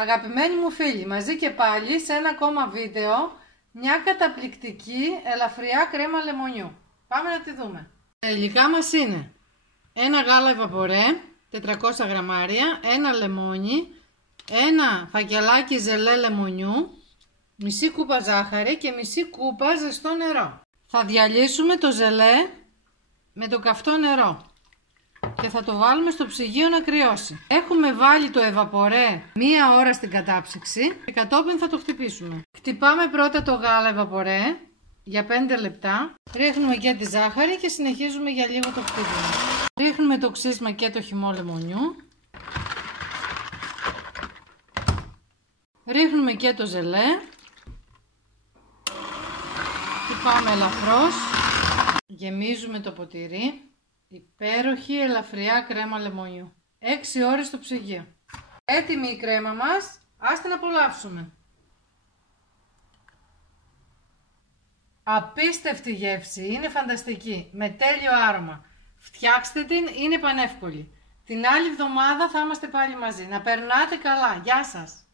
Αγαπημένοι μου φίλοι, μαζί και πάλι σε ένα ακόμα βίντεο μια καταπληκτική ελαφριά κρέμα λεμονιού. Πάμε να τη δούμε. Τα υλικά μας είναι ένα γάλα βαπορέ, 400 γραμμάρια, ένα λεμόνι, ένα φακελάκι ζελέ λεμονιού, μισή κούπα ζάχαρη και μισή κούπα ζεστό νερό. Θα διαλύσουμε το ζελέ με το καυτό νερό και θα το βάλουμε στο ψυγείο να κρυώσει. Έχουμε βάλει το εβαπορέ μία ώρα στην κατάψυξη και κατόπιν θα το χτυπήσουμε. Χτυπάμε πρώτα το γάλα εβαπορέ για 5 λεπτά. Ρίχνουμε και τη ζάχαρη και συνεχίζουμε για λίγο το χτύπημα. Ρίχνουμε το ξύσμα και το χυμό λεμονιού. Ρίχνουμε και το ζελέ. Χτυπάμε ελαφρώς. Γεμίζουμε το ποτήρι. Υπέροχη ελαφριά κρέμα λεμονιού. 6 ώρες στο ψυγείο. Έτοιμη η κρέμα μας. Ας την απολαύσουμε. Απίστευτη γεύση. Είναι φανταστική. Με τέλειο άρωμα. Φτιάξτε την. Είναι πανεύκολη. Την άλλη εβδομάδα θα είμαστε πάλι μαζί. Να περνάτε καλά. Γεια σας.